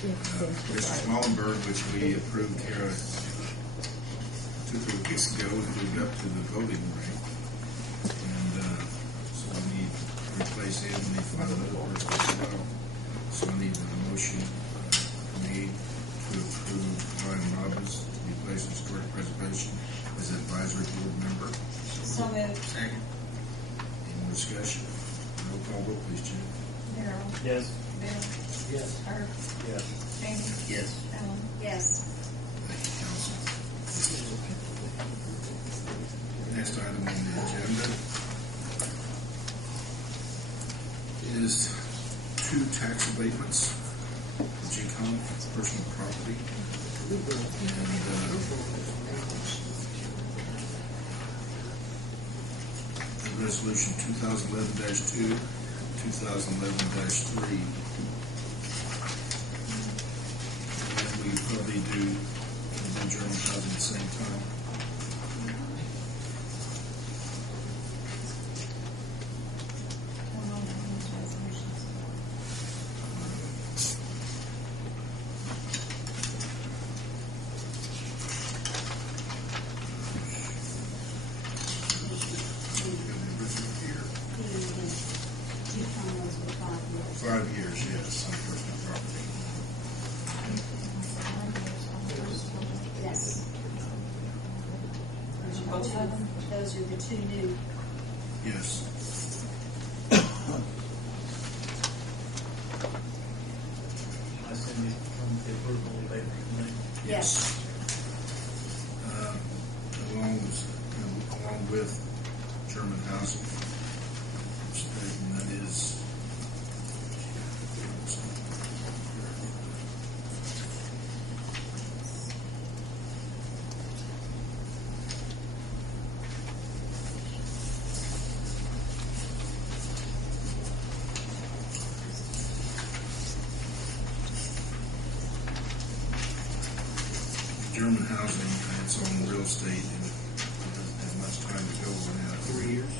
Mr. Smallenberg, which we approved here 2-3 weeks ago, and moved up to the voting rate. And so we need to replace him, and need to find another person as well. So I need a motion made to approve Ryan Robbins to be placed in historic preservation as an advisory board member. So moved. Second. Any more discussion? Roll call vote, please, Jim. Darrell. Yes. Bill. Yes. Herb. Yes. Jamie. Yes. Ellen. Yes. Thank you, council. Next item on the agenda is 2 tax abatements for GCOM, personal property. And resolution 2011-2, 2011-3. And we probably do general housing at the same time. $5 years, yes, on personal property. Yes. Both of them? Those are the 2 new. Yes. I send these from the approval later. Yes. Along with German housing, and that is German housing. It's on real estate, and it doesn't have much time to go on now. 3 years.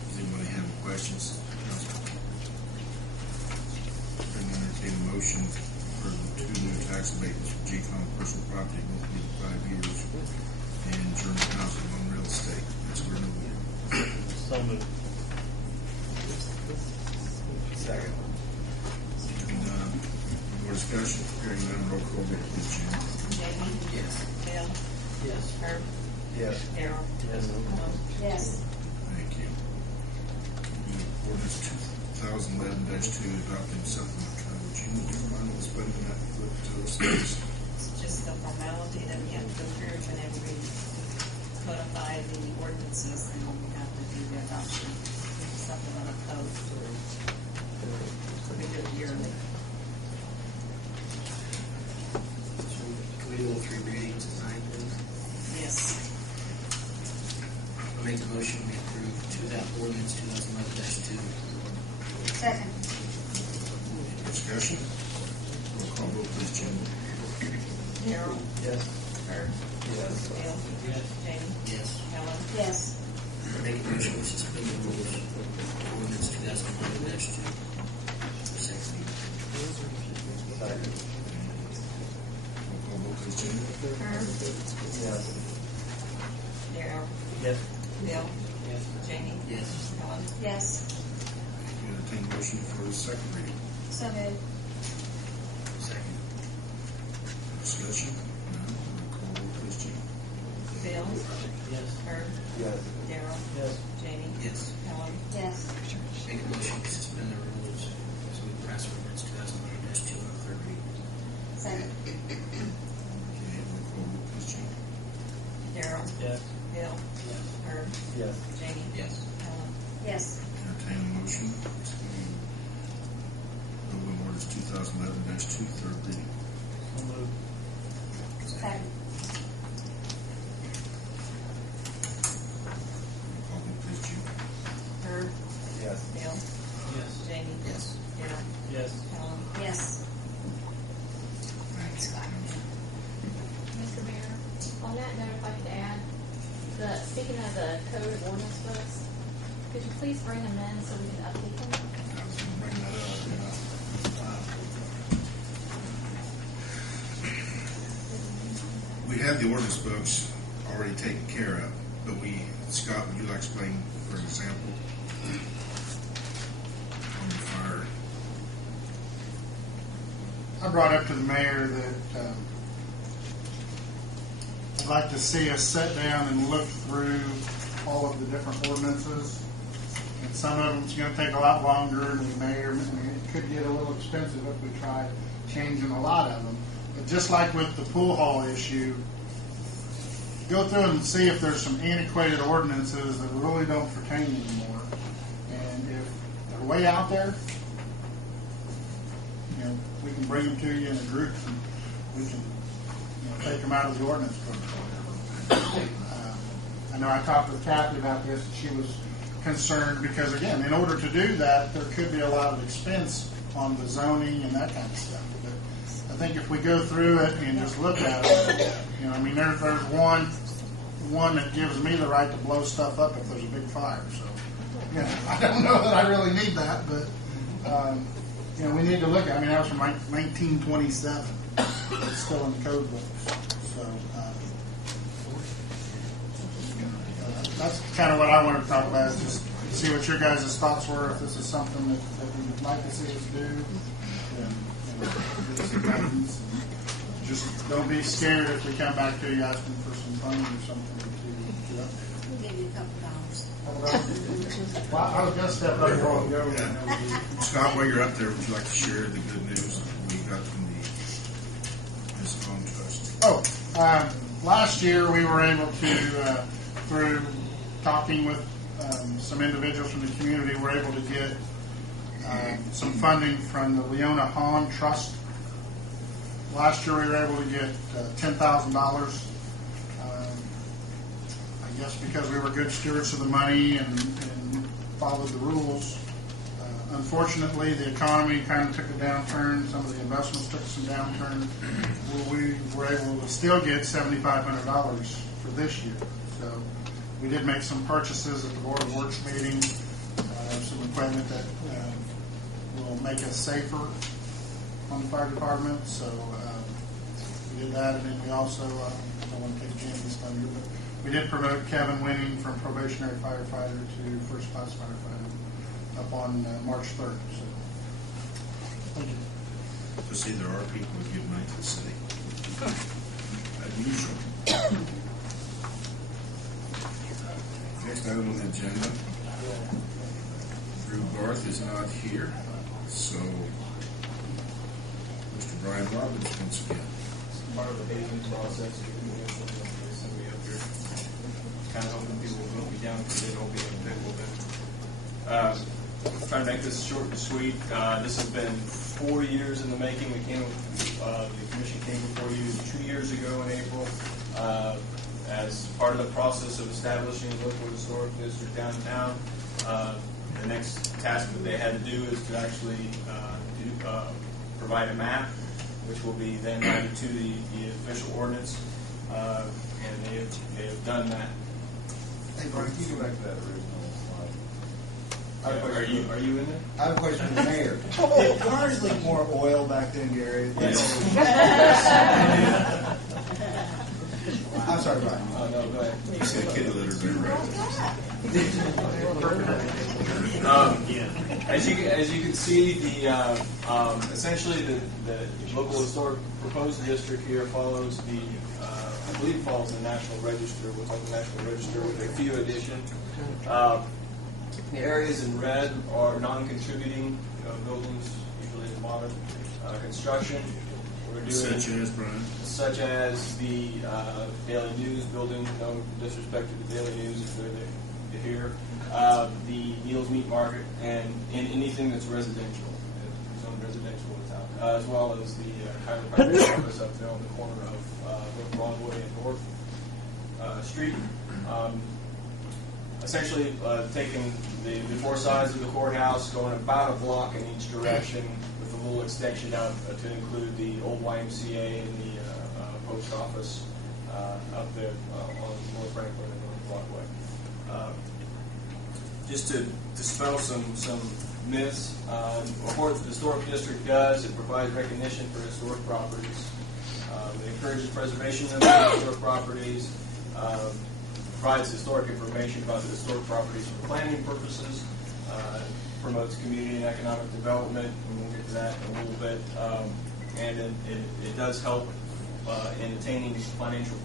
Does anybody have any questions? I'm going to entertain a motion for the 2 new tax abatements for GCOM personal property, both be 5 years, and German housing on real estate. That's where no. So moved. Second. More discussion? Hearing none, roll call vote, please, Jim. Jamie. Yes. Bill. Yes. Herb. Yes. Darrell. Yes. Ellen. Yes. Thank you. Ordinance 2011-2 adopting supplement code. Jim, would you mind explaining that to us? It's just the formality that we have to go through whenever we codify the ordinances, and we have to do the adoption supplemental code. We do it yearly. Can we do all 3 readings tonight, please? Yes. I'll make the motion we approve ordinance 2011-2. Second. Discussion? Roll call vote, please, Jim. Darrell. Yes. Herb. Yes. Bill. Yes. Jamie. Yes. Ellen. Yes. Make a motion we suspend the rules for ordinance 2011-2. Second. Second. Roll call vote, please, Jim. Herb. Yes. Darrell. Yes. Bill. Yes. Jamie. Yes. Ellen. Yes. You entertain a motion for the second reading. So moved. Second. Discussion? None. Roll call vote, please, Jim. Bill. Yes. Herb. Yes. Darrell. Yes. Jamie. Yes. Ellen. Yes. Make a motion we suspend the rules so we pass ordinance 2011-2 on the 3rd reading. Second. Okay, roll call vote, please, Jim. Darrell. Yes. Bill. Yes. Herb. Yes. Jamie. Yes. Ellen. Yes. Entertain a motion to go on ordinance 2011-2, 3rd reading. So moved. Second. Roll call vote, please, Jim. Herb. Yes. Bill. Yes. Jamie. Yes. Darrell. Yes. Ellen. Yes. Thank you. Mr. Mayor, on that note, if I could add, speaking of the code of ordinance books, could you please bring them in so we can update them? I was gonna bring that up, we have the ordinance books already taken care of, but Scott, would you like to explain, for example, on the fire? I brought up to the mayor that I'd like to see us sit down and look through all of the different ordinances. And some of them's going to take a lot longer, and it could get a little expensive if we try changing a lot of them. But just like with the pool hall issue, go through and see if there's some antiquated ordinances that really don't pertain anymore. And if they're way out there, we can bring them to you in a group, and we can take them out of the ordinance book or whatever. I know I talked with Kathy about this, and she was concerned because, again, in order to do that, there could be a lot of expense on the zoning and that kind of stuff. But I think if we go through it and just look at it, there's one that gives me the right to blow stuff up if there's a big fire. So, I don't know that I really need that, but we need to look at it. That was from 1927. It's still in the code books. So that's kind of what I wanted to talk about, is just see what your guys' thoughts were, if this is something that we would like to see us do. And, give us some guidance. Just don't be scared if we come back to you asking for some funding or something to update. We'll give you a couple dollars. Well, I was going to step up here and go. Scott, while you're up there, would you like to share the good news we got from the Home Trust? Last year we were able to, through talking with some individuals from the community, we're able to get some funding from the Leona Hahn Trust. Last year we were able to get $10,000. I guess because we were good stewards of the money and followed the rules. Unfortunately, the economy kind of took a downturn. Some of the investments took some downturn. We were able to still get $7,500 for this year. So we did make some purchases at the Board of Works meeting, some equipment that will make us safer on the fire department. So we did that, and then we also, I don't want to take Jamie's thunder, but we did promote Kevin Winning from probationary firefighter to first class firefighter up on March 3rd. So, thank you. To see there are people who give money to the city. Unusual. Next item on the agenda. Drew Garth is not here, so Mr. Brian Robbins once again. Part of the hazing process, you can get somebody up here. Kind of hoping people will be down because they don't be in a little bit. Trying to make this short and sweet. This has been 4 years in the making. The commission came before you 2 years ago in April as part of the process of establishing a local historic district downtown. The next task that they had to do is to actually provide a map, which will be then added to the official ordinance, and they have done that. Hey, Brian, can you go back to that original slide? Are you in there? I have a question for the mayor. Did cars leak more oil back then, Gary? I'm sorry, Brian. Oh, no, go ahead. You said kitty litter there, right? As you can see, essentially the local historic proposed district here follows I believe it follows the National Register. We'll talk the National Register with a few additions. The areas in red are non-contributing buildings, usually in modern construction. We're doing such as the Daily News building. No disrespect to the Daily News if they're here. The Neal's Meat Market, and anything that's residential, zone residential in town, as well as the chiropractic office up there on the corner of North Broadway and North Street. Essentially, taking the four sides of the courthouse, going about a block in each direction, with a little extension out to include the old YMCA and the post office up there on North Franklin and North Broadway. just to dispel some myths, what the historic district does, it provides recognition for historic properties. It encourages preservation of the historic properties, provides historic information about the historic properties for planning purposes, promotes community and economic development, and we'll get to that in a little bit. And it does help in attaining financial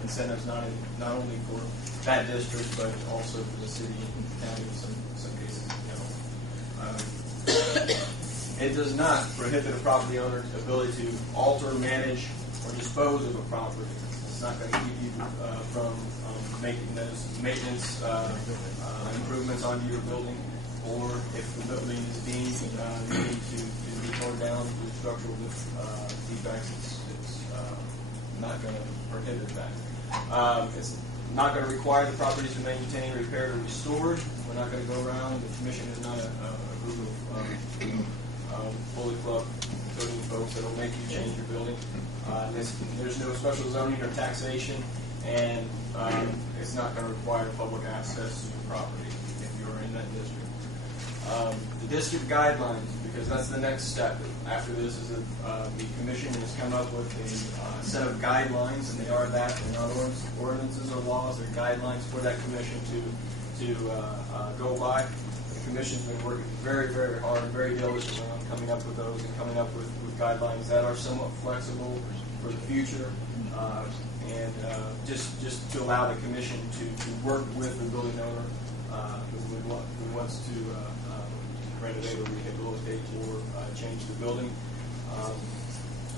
incentives, not only for that district, but also for the city and county in some cases. It does not prohibit a property owner's ability to alter, manage, or dispose of a property. It's not going to keep you from making those maintenance improvements onto your building, or if the building is deemed need to be torn down due to structural defects, it's not going to prohibit that. It's not going to require the property to maintain, repaired, or restored. We're not going to go around. The commission is not a group of fully club building folks that will make you change your building. There's no special zoning or taxation, and it's not going to require public access to your property if you're in that district. The district guidelines, because that's the next step after this, is that the commission has come up with a set of guidelines, and they are that. They're not ordinances or laws. They're guidelines for that commission to go by. The commission's been working very, very hard, very diligently on coming up with those and coming up with guidelines that are somewhat flexible for the future, and just to allow the commission to work with the building owner who wants to renovate or rehabilitate or change the building.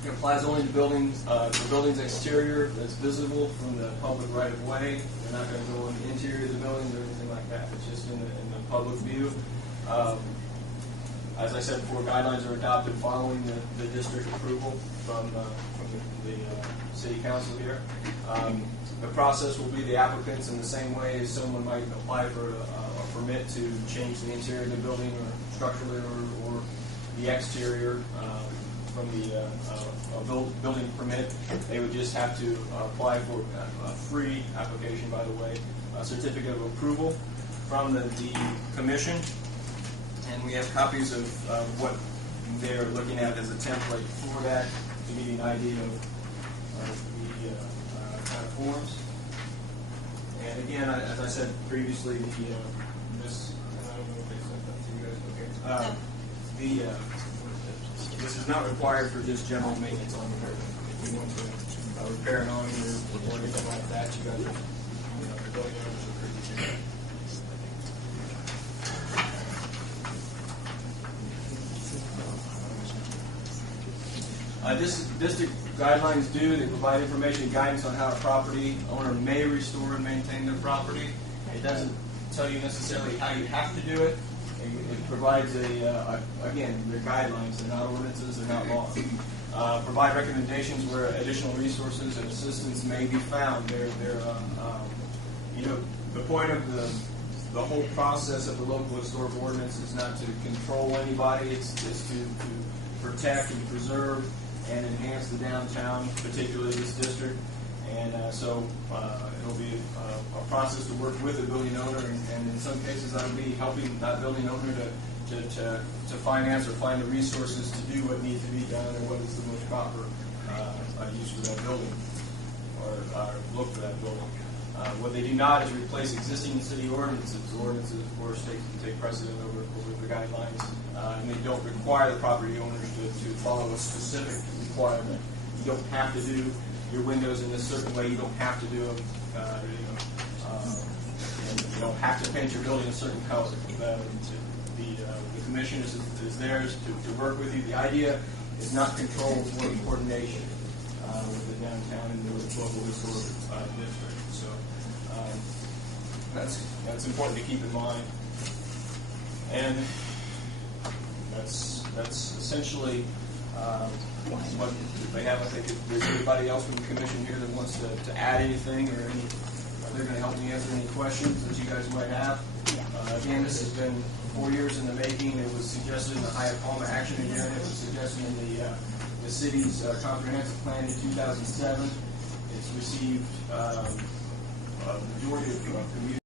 It applies only to buildings, the building's exterior that's visible from the public right of way. We're not going to go in the interior of the building or anything like that. It's just in the public view. As I said before, guidelines are adopted following the district approval from the city council here. The process will be the applicants in the same way as someone might apply for a permit to change the interior of the building or structurally or the exterior from the building permit. They would just have to apply for a free application, by the way, a certificate of approval from the commission. And we have copies of what they're looking at as a template for that to give you an idea of the kind of forms. And again, as I said previously, this, I don't know if they sent that to you guys. Okay. This is not required for just general maintenance on the building. If you want to repair an awning or anything like that, you guys, the building owners are free to do that. District guidelines they provide information and guidance on how a property owner may restore and maintain their property. It doesn't tell you necessarily how you have to do it. It provides again, they're guidelines. They're not ordinances. They're not laws. Provide recommendations where additional resources and assistance may be found. The point of the whole process of the local historic ordinance is not to control anybody. It's to protect and preserve and enhance the downtown, particularly this district. And so it'll be a process to work with the building owner, and in some cases that'll be helping that building owner to finance or find the resources to do what needs to be done or what is the most proper use for that building or look for that building. What they do not is replace existing city ordinances. Ordinances, of course, take precedent over the guidelines, and they don't require the property owners to follow a specific requirement. You don't have to do your windows in this certain way. You don't have to do them. And you don't have to paint your building a certain color. The commission is theirs to work with you. The idea is not control, it's more coordination with the downtown and the local historic district. So that's important to keep in mind. And that's essentially what they have. I think if there's anybody else from the commission here that wants to add anything or they're going to help me answer any questions that you guys might have. Again, this has been 4 years in the making. It was suggested in the Hyatt Palmer Action Agenda. It was suggested in the city's comprehensive plan in 2007. It's received a majority of community